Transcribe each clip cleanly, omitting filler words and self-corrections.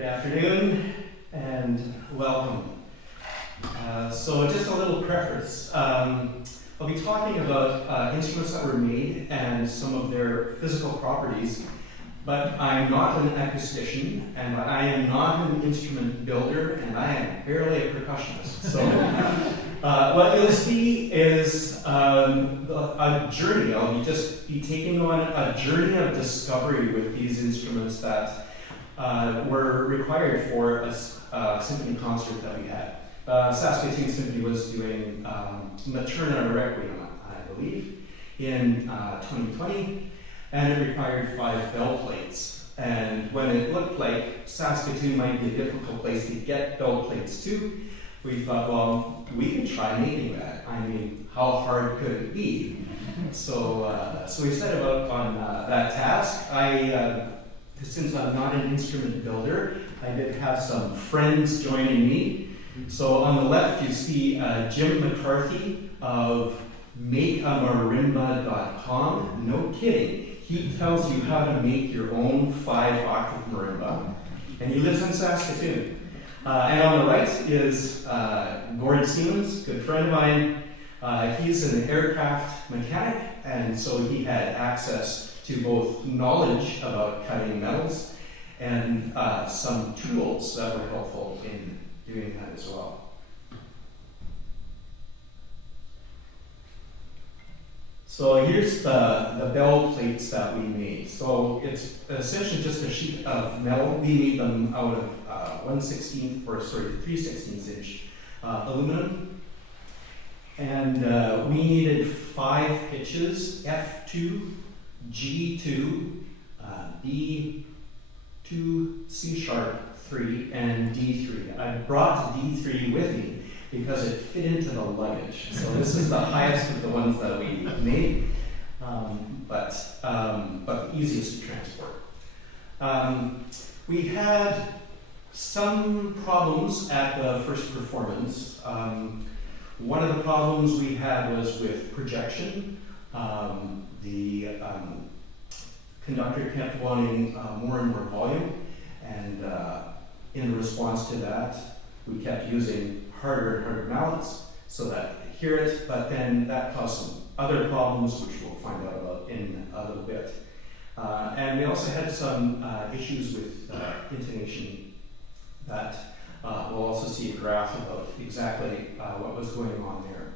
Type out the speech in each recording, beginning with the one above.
Good afternoon and welcome. So just a little preface. I'll be talking about instruments that were made and some of their physical properties, but I'm not an acoustician and I am not an instrument builder and I am barely a percussionist. So what you'll see is a journey. I'll just be taking on a journey of discovery with these instruments that were required for a symphony concert that we had. Saskatoon Symphony was doing Materna Requiem, I believe, in 2020, and it required 5 bell plates. And when it looked like Saskatoon might be a difficult place to get bell plates to, we thought, well, we could try making that. I mean, how hard could it be? So we set about on that task. Since I'm not an instrument builder, I did have some friends joining me. So on the left, you see Jim McCarthy of makeamarimba.com. No kidding. He tells you how to make your own 5-octave marimba. And he lives in Saskatoon. And on the right is Gordon Siemens, good friend of mine. He's an aircraft mechanic, and so he had access to both knowledge about cutting metals and some tools that were helpful in doing that as well. So here's the bell plates that we made. So it's essentially just a sheet of metal. We made them out of 3/16 inch aluminum. And we needed 5 pitches, F2, G2, B2, C sharp 3, and D3. I brought D3 with me because it fit into the luggage. So this is the highest of the ones that we made, but the easiest to transport. We had some problems at the first performance. One of the problems we had was with projection. The conductor kept wanting more and more volume, and in response to that, we kept using harder and harder mallets so that we could hear it, but then that caused some other problems, which we'll find out about in a little bit. And we also had some issues with intonation that we'll also see a graph about exactly what was going on there.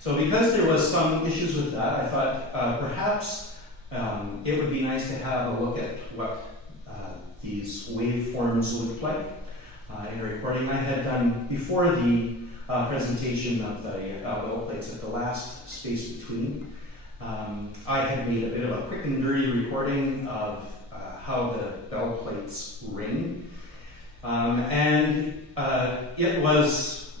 So because there was some issues with that, I thought perhaps it would be nice to have a look at what these waveforms look like in a recording I had done before the presentation of the bell plates at the last space between. I had made a bit of a quick and dirty recording of how the bell plates ring. And it was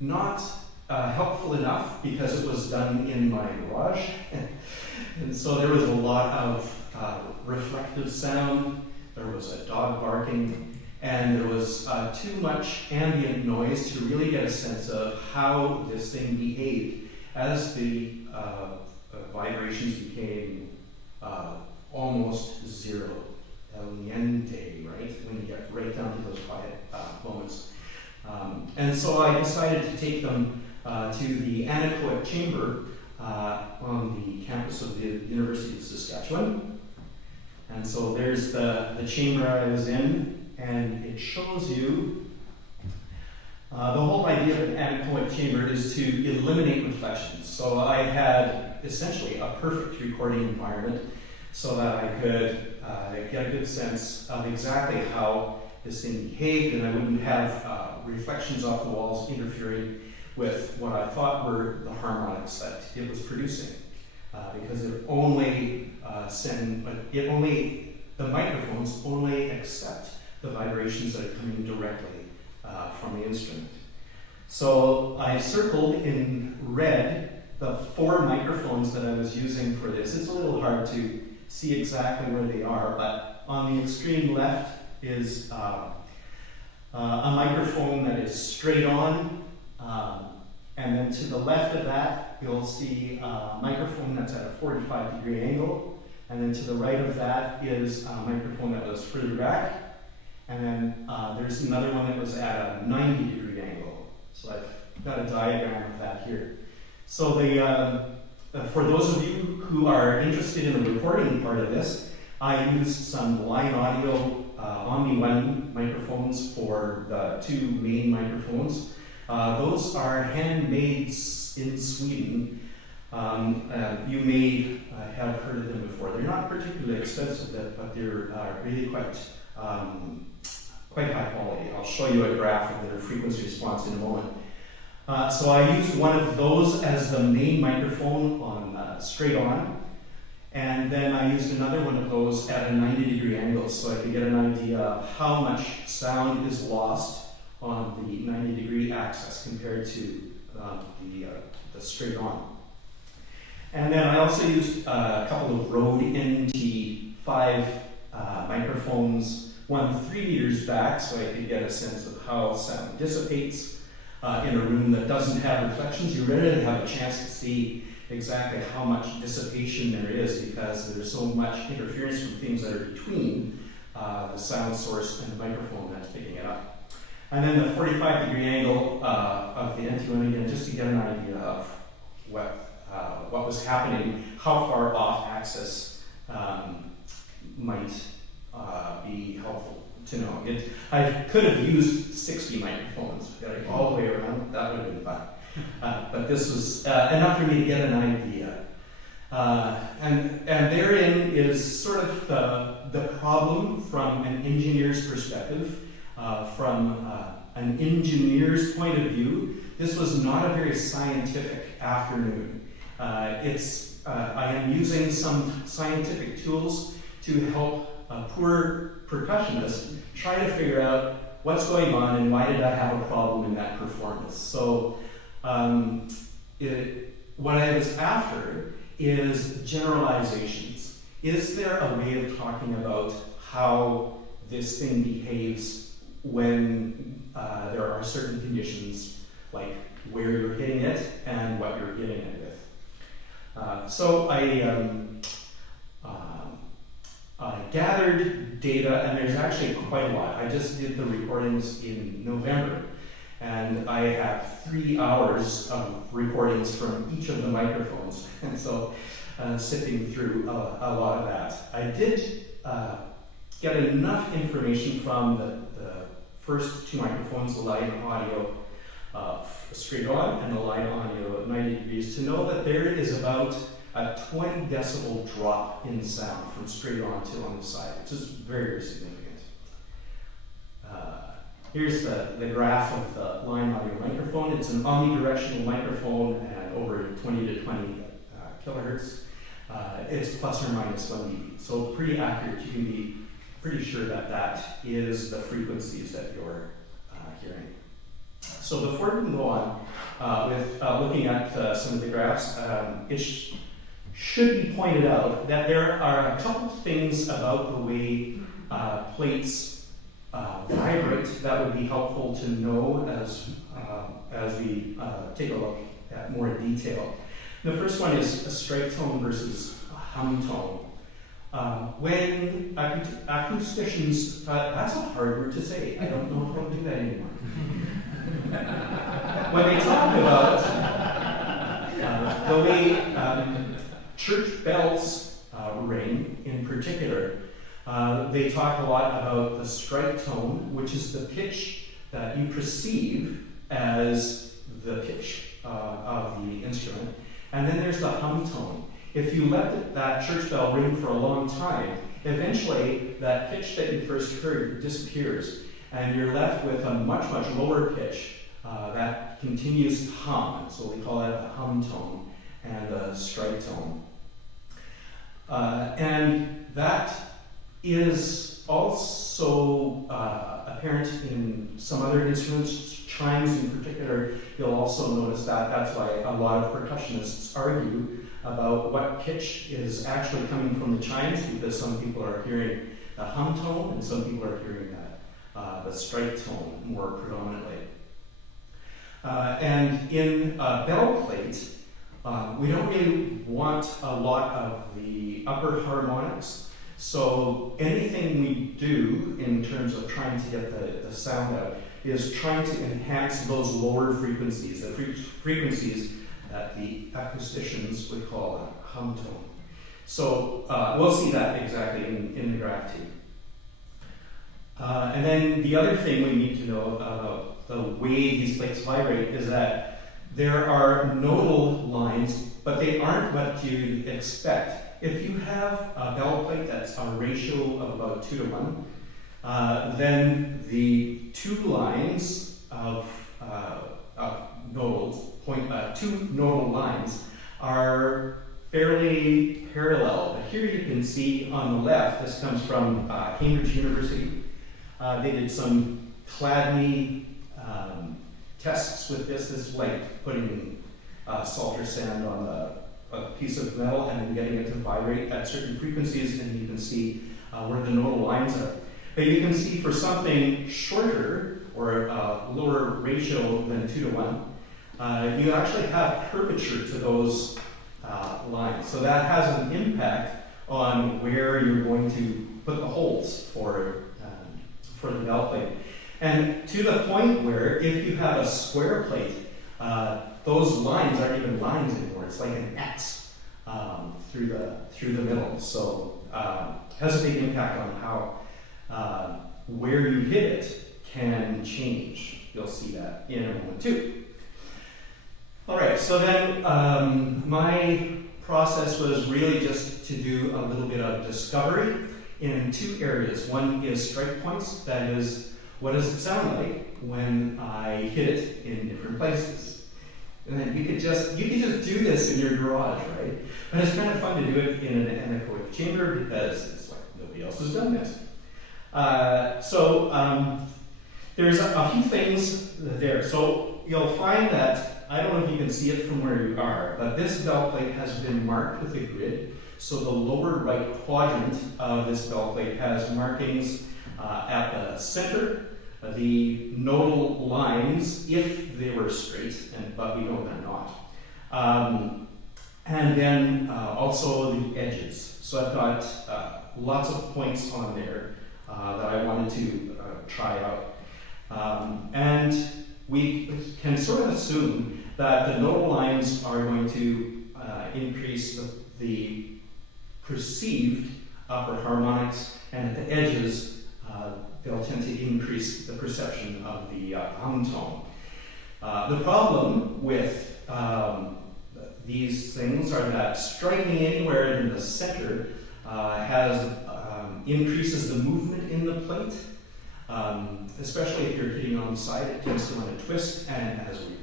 not helpful enough because it was done in my garage. And so there was a lot of reflective sound, there was a dog barking, and there was too much ambient noise to really get a sense of how this thing behaved as the vibrations became almost zero. El niente, right? When you get right down to those quiet moments. And so I decided to take them to the anechoic chamber on the campus of the University of Saskatchewan. And so there's the chamber I was in, and it shows you the whole idea of an anechoic chamber is to eliminate reflections. So I had essentially a perfect recording environment so that I could get a good sense of exactly how this thing behaved, and I wouldn't have reflections off the walls interfering with what I thought were the harmonics that it was producing, because the microphones only accept the vibrations that are coming directly from the instrument. So I circled in red the 4 microphones that I was using for this. It's a little hard to see exactly where they are, but on the extreme left is a microphone that is straight on, and then to the left of that you'll see a microphone that's at a 45-degree angle, and then to the right of that is a microphone that was further back, And then there's another one that was at a 90-degree angle. So I've got a diagram of that here. So for those of you who are interested in the recording part of this, I used some line audio Omni 1 microphones for the two main microphones. Those are handmade in Sweden. You may have heard of them before. They're not particularly expensive, but they're really quite high quality. I'll show you a graph of their frequency response in a moment. So I used one of those as the main microphone on straight on, and then I used another one of those at a 90-degree angle so I could get an idea of how much sound is lost on the 90-degree axis compared to the straight on. And then I also used a couple of Rode NT5 microphones, one 3 meters back so I could get a sense of how sound dissipates in a room that doesn't have reflections. You rarely have a chance to see exactly how much dissipation there is because there's so much interference from things that are between the sound source and the microphone that's picking it up. And then the 45-degree angle of the NT1 again, just to get an idea of what was happening, how far off axis might be helpful to know. I could have used 60 microphones, getting all the way around. That would have been fun. But this was enough for me to get an idea. And therein is sort of the problem from an engineer's perspective. From an engineer's point of view, this was not a very scientific afternoon. I am using some scientific tools to help a poor percussionist try to figure out what's going on and why did I have a problem in that performance. So what I was after is generalizations. Is there a way of talking about how this thing behaves when there are certain conditions, like where you're hitting it and what you're hitting it with? So I gathered data, and there's actually quite a lot. I just did the recordings in November, and I have 3 hours of recordings from each of the microphones, and so sifting through a lot of that. I did get enough information from the first two microphones, the line audio straight on and the line audio at 90 degrees, to know that there is about a 20 decibel drop in sound from straight on to on the side, which is very, very significant. Here's the graph of the line audio microphone. It's an omnidirectional microphone and over 20 to 20 kilohertz. It's plus or minus 1 dB, so pretty accurate. You can be pretty sure that that is the frequencies that you're hearing. So before we can go on with looking at some of the graphs, it should be pointed out that there are a couple things about the way plates vibrate that would be helpful to know as we take a look at more detail. The first one is a strike tone versus a hum tone. When acousticians, that's a hard word to say. I don't know if I'll do that anymore. When they talk about the way church bells ring in particular, they talk a lot about the strike tone, which is the pitch that you perceive as the pitch of the instrument. And then there's the hum tone. If you let that church bell ring for a long time, eventually that pitch that you first heard disappears, and you're left with a much, much lower pitch that continues to hum. So we call that the hum tone and the strike tone. And that is also apparent in some other instruments, chimes in particular. You'll also notice that. That's why a lot of percussionists argue about what pitch is actually coming from the chimes, because some people are hearing the hum tone and some people are hearing the strike tone more predominantly. And in a bell plate, we don't really want a lot of the upper harmonics. So anything we do in terms of trying to get the sound out is trying to enhance those lower frequencies, the frequencies that the acousticians would call a hum tone. So we'll see that exactly in the graph too. And then the other thing we need to know about the way these plates vibrate is that there are nodal lines, but they aren't what you'd expect. If you have a bell plate that's a ratio of about 2 to 1, then the two lines of two nodal lines are fairly parallel. But here you can see on the left, this comes from Cambridge University. They did some Chladni tests with this. This is like putting salt or sand on a piece of metal and then getting it to vibrate at certain frequencies, and you can see where the nodal lines are. But you can see for something shorter or a lower ratio than 2 to 1, you actually have curvature to those lines. So that has an impact on where you're going to put the holes for the bell plate. And to the point where if you have a square plate, those lines aren't even lines anymore. It's like an X through the middle. So it has a big impact on how where you hit it can change. You'll see that in a moment too. All right, so then my process was really just to do a little bit of discovery in two areas. One is strike points, that is, what does it sound like when I hit it in different places? And then you could just do this in your garage, right? But it's kind of fun to do it in an anechoic chamber because it's like nobody else has done this. There's a few things there. So you'll find that, I don't know if you can see it from where you are, but this bell plate has been marked with a grid. So the lower right quadrant of this bell plate has markings at the center, the nodal lines, if they were straight, but we know they're not. And then also the edges. So I've got lots of points on there that I wanted to try out. And we can sort of assume that the nodal lines are going to increase the perceived upper harmonics, and at the edges, they'll tend to increase the perception of the hum tone. The problem with these things are that striking anywhere in the center increases the movement in the plate, especially if you're hitting on the side. It tends to want to twist, and as we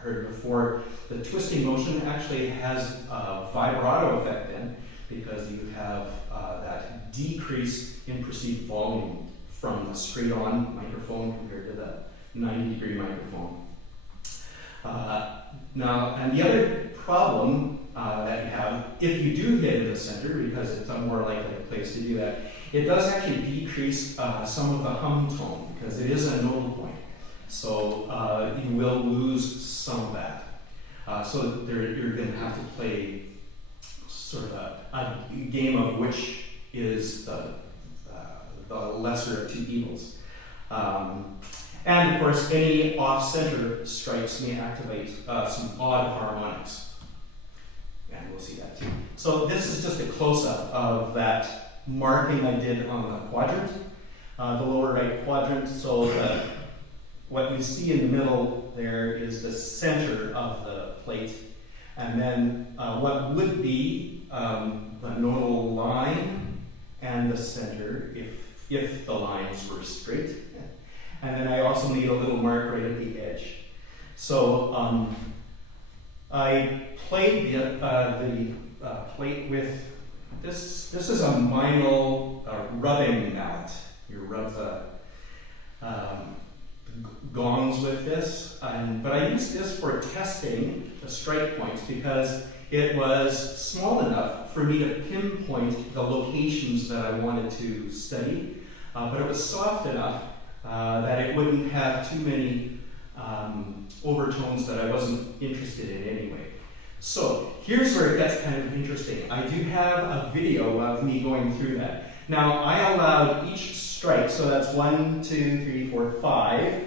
heard before, the twisting motion actually has a vibrato effect then, because you have that decrease in perceived volume from the straight-on microphone compared to the 90-degree microphone. Now, and the other problem that you have, if you do hit in the center, because it's a more likely place to do that, it does actually decrease some of the hum tone, because it is a nodal point. So you will lose some of that. So you're going to have to play sort of a game of which is the lesser of two evils. And of course, any off-center strikes may activate some odd harmonics. And we'll see that too. So this is just a close-up of that marking I did on the quadrant, the lower right quadrant. So what you see in the middle there is the center of the plate. And then what would be the nodal line and the center if the lines were straight. And then I also made a little mark right at the edge. So I played the plate with this. This is a Meinl rubbing mallet. You rub the gongs with this, but I used this for testing the strike points because it was small enough for me to pinpoint the locations that I wanted to study, but it was soft enough that it wouldn't have too many overtones that I wasn't interested in anyway. So here's where it gets kind of interesting. I do have a video of me going through that. Now I allowed each strike, so that's 1, 2, 3, 4, 5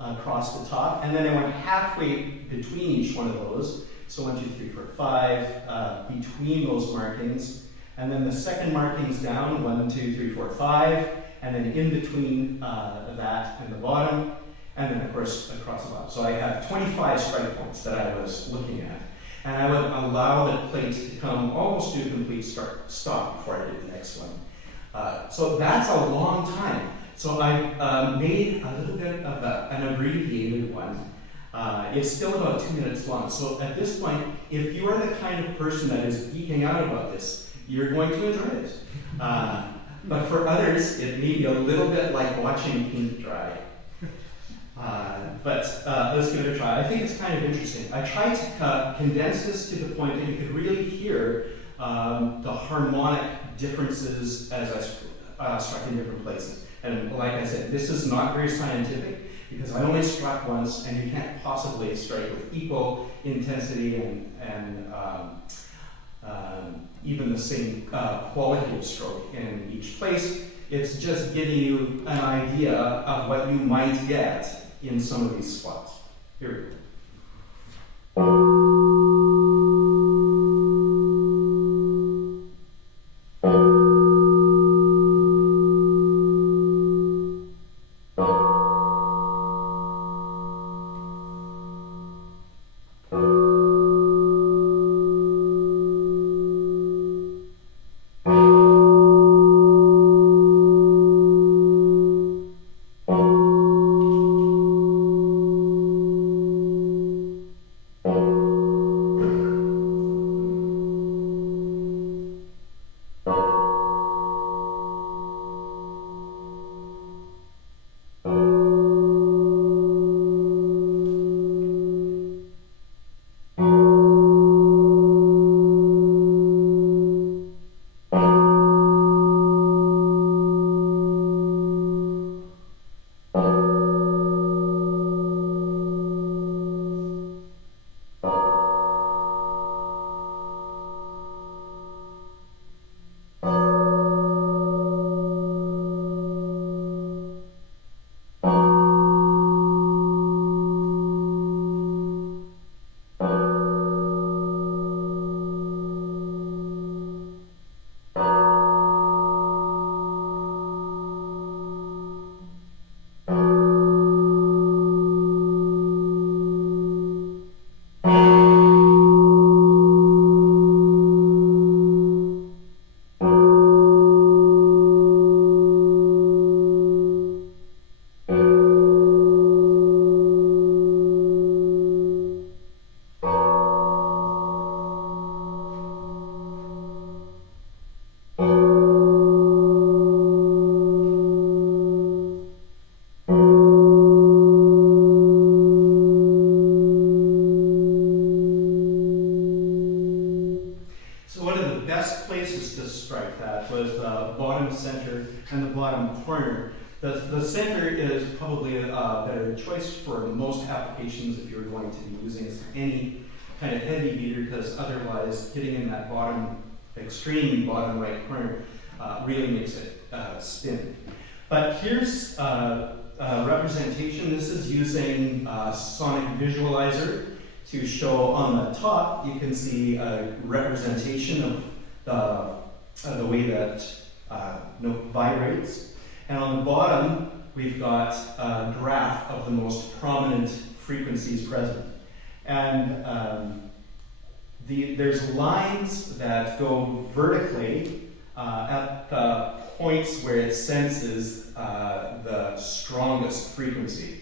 across the top, and then I went halfway between each one of those. So 1, 2, 3, 4, 5 between those markings, and then the second markings down, 1, 2, 3, 4, 5, and then in between that and the bottom, and then of course across the bottom. So I have 25 strike points that I was looking at. And I would allow the plate to come almost to a complete stop before I did the next one. So that's a long time. So I made a little bit of an abbreviated one. It's still about 2 minutes long. So at this point, if you are the kind of person that is geeking out about this, you're going to enjoy it. But for others, it may be a little bit like watching paint dry. But let's give it a try. I think it's kind of interesting. I tried to condense this to the point that you could really hear the harmonic differences as I struck in different places. And like I said, this is not very scientific because I only struck once, and you can't possibly strike with equal intensity and even the same quality of stroke in each place. It's just giving you an idea of what you might get in some of these spots. Here we go. Center and the bottom corner. The center is probably a better choice for most applications if you're going to be using any kind of heavy beater, because otherwise getting in that extreme bottom right corner really makes it spin. But here's a representation. This is using Sonic Visualizer to show on the top. You can see a representation of the way that note vibrates. And on the bottom, we've got a graph of the most prominent frequencies present. And there's lines that go vertically at the points where it senses the strongest frequency.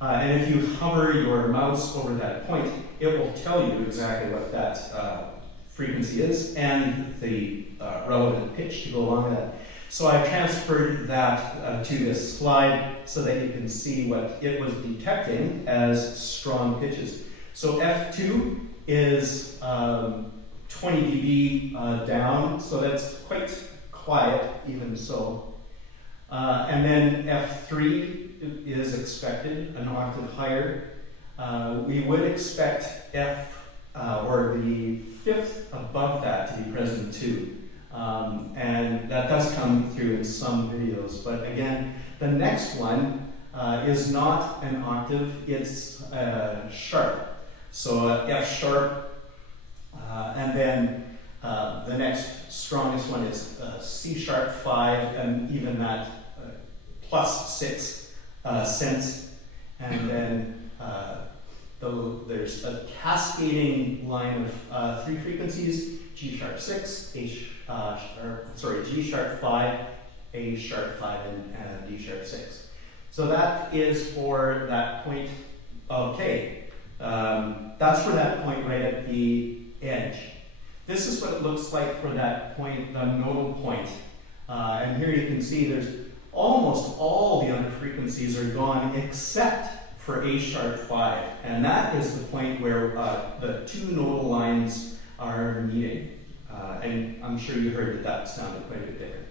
And if you hover your mouse over that point, it will tell you exactly what that frequency is and the relevant pitch to go along with that. So I transferred that to this slide so that you can see what it was detecting as strong pitches. So F2 is 20 dB down, so that's quite quiet even so. And then F3 is expected, an octave higher. We would expect or the fifth above that to be present too. And that does come through in some videos. But again, the next one is not an octave, it's sharp. So F sharp, and then the next strongest one is C sharp 5, and even that plus 6 cents. And then there's a cascading line of 3 frequencies: G sharp 6, G sharp 5, A sharp 5, and D sharp 6. So that is for that point. Okay, that's for that point right at the edge. This is what it looks like for that point, the nodal point. And here you can see there's almost all the other frequencies are gone except for A sharp 5. And that is the point where the 2 nodal lines are meeting. And I'm sure you heard that that sounded quite a bit different.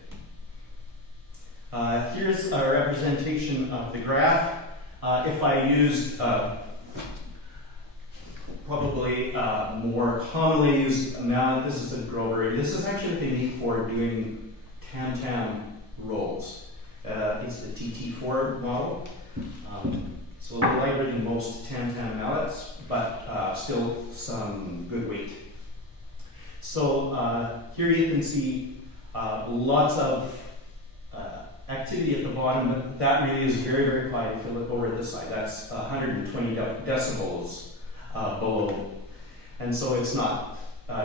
Here's a representation of the graph. If I used probably more commonly used amount, this is a Grover. This is actually what they need for doing tam-tam rolls. It's the TT4 model. So a little lighter than most tam-tam mallets, but still some good weight. So here you can see lots of activity at the bottom, but that really is very, very quiet. If you look over this side, that's 120 decibels below. And so it's not,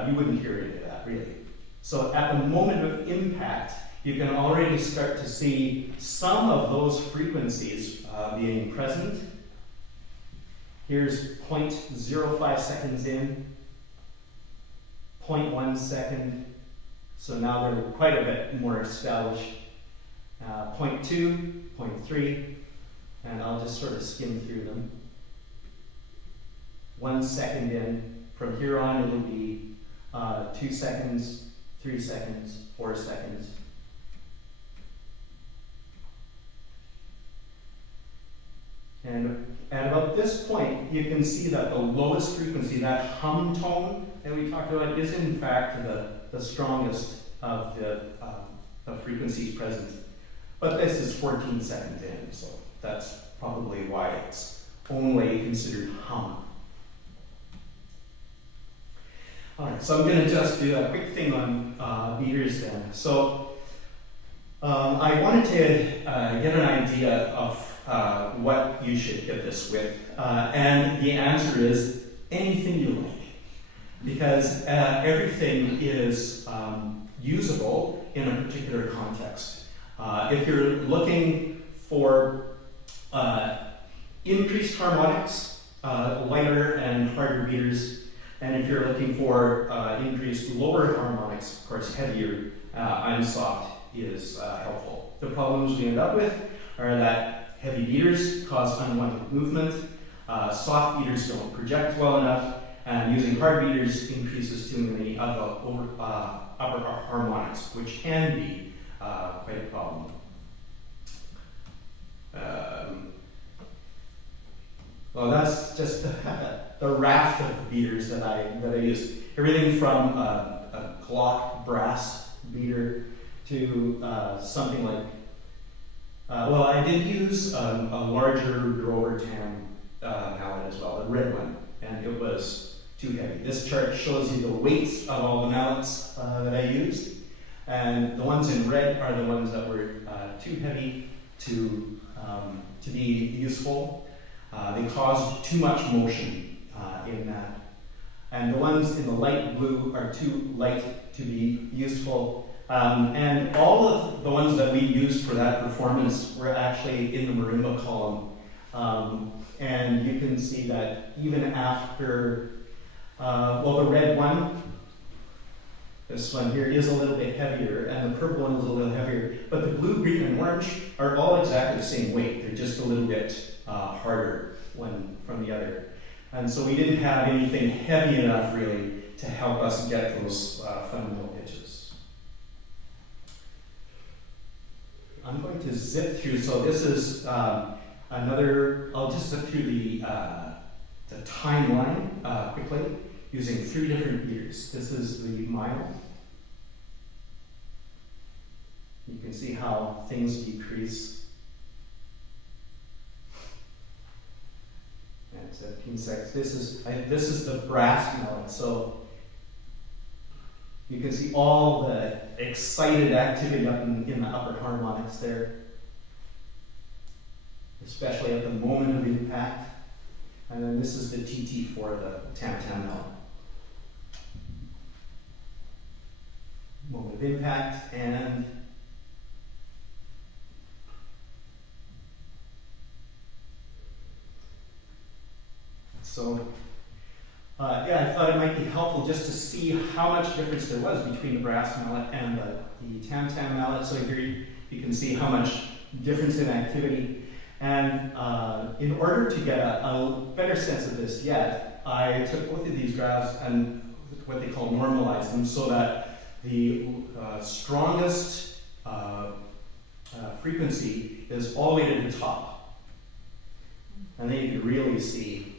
you wouldn't hear any of that really. So at the moment of impact, you can already start to see some of those frequencies being present. Here's 0.05 seconds in, 0.1 second, so now they're quite a bit more established. 0.2, 0.3, and I'll just sort of skim through them. 1 second in. From here on, it'll be 2 seconds, 3 seconds, 4 seconds. And at about this point, you can see that the lowest frequency, that hum tone that we talked about, is in fact the strongest of the frequencies present. But this is 14 seconds in, so that's probably why it's only considered hum. All right, so I'm going to just do a quick thing on beaters then. So I wanted to get an idea of what you should hit this with, and the answer is anything you like, because everything is usable in a particular context. If you're looking for increased harmonics, lighter and harder beaters, and if you're looking for increased lower harmonics, of course heavier and soft is helpful. The problems we end up with are that heavy beaters cause unwanted movement, soft beaters don't project well enough, and using hard beaters increases too many of the upper harmonics, which can be quite a problem. Well, that's just the raft of beaters that I use. Everything from a Glock brass beater to something like, well, I did use a larger Grover Tam mallet as well, a red one, and it was too heavy. This chart shows you the weights of all the mallets that I used, and the ones in red are the ones that were too heavy to be useful. They caused too much motion in that. And the ones in the light blue are too light to be useful. And all of the ones that we used for that performance were actually in the marimba column. And you can see that even after, well, the red one, this one here, is a little bit heavier, and the purple one is a little heavier. But the blue, green, and orange are all exactly the same weight. They're just a little bit harder one from the other. And so we didn't have anything heavy enough, really, to help us get those fundamental pitches. I'm going to zip through, so this is another, I'll just zip through the timeline quickly. using 3 different gears. This is the minor. You can see how things decrease. And 17 seconds. This is the brass mallet. So you can see all the excited activity up in the upper harmonics there, especially at the moment of impact. And then this is the TT4, the tam-tam mallet. Moment of impact, and so, yeah, I thought it might be helpful just to see how much difference there was between the brass mallet and the tam-tam mallet. So here you can see how much difference in activity. And in order to get a better sense of this yet, I took both of these graphs and what they call normalized them so that the strongest frequency is all the way to the top. And then you can really see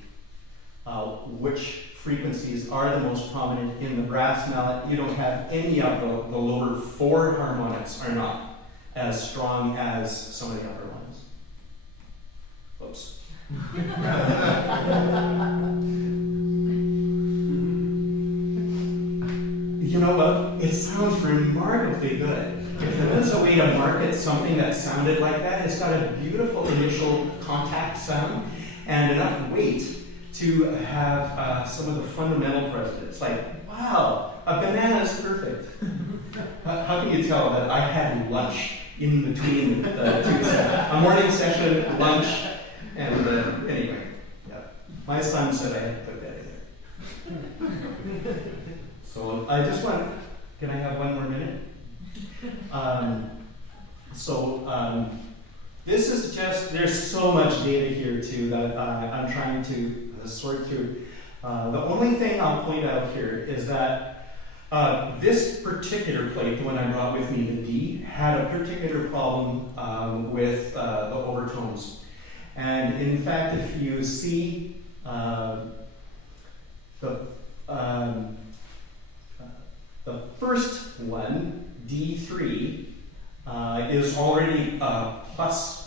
which frequencies are the most prominent in the brass mallet. You don't have any of the lower 4 harmonics are not as strong as some of the upper ones. Whoops. You know what? It sounds remarkably good. If there was a way to market something that sounded like that, it's got a beautiful initial contact sound and enough weight to have some of the fundamental precedents. Like, wow, a banana is perfect. How can you tell that I had lunch in between the 2 sessions? A morning session, lunch, and anyway, yeah. My son said I had to put that in there. So I just want, can I have 1 more minute? This is just, there's so much data here too that I'm trying to sort through. The only thing I'll point out here is that this particular plate, the one I brought with me, the D, had a particular problem with the overtones. And in fact, if you see the first one, D3, is already plus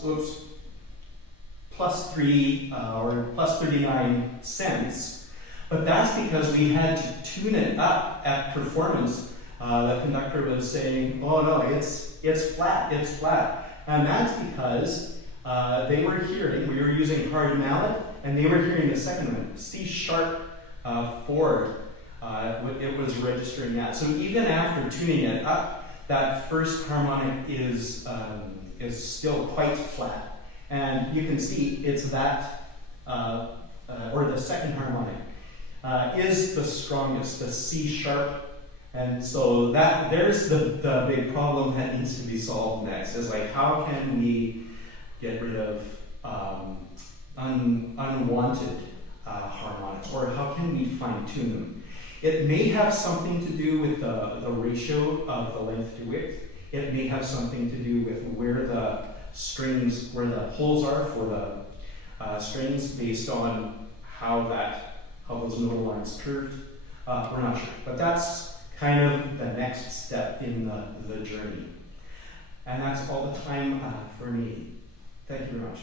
3 or plus 39 cents, but that's because we had to tune it up at performance. The conductor was saying, oh no, it's flat, and that's because they were hearing, we were using hard mallet, and they were hearing the second one, C sharp 4, it was registering that. So even after tuning it up, that first harmonic is still quite flat. And you can see it's that, or the second harmonic, is the strongest, the C sharp. And so there's the big problem that needs to be solved next, is like, how can we get rid of unwanted harmonics, or how can we fine tune them? It may have something to do with the ratio of the length to width. It may have something to do with where the strings, where the holes are for the strings, based on how those nodal lines curved. We're not sure, but that's kind of the next step in the journey. And that's all the time for me. Thank you very much.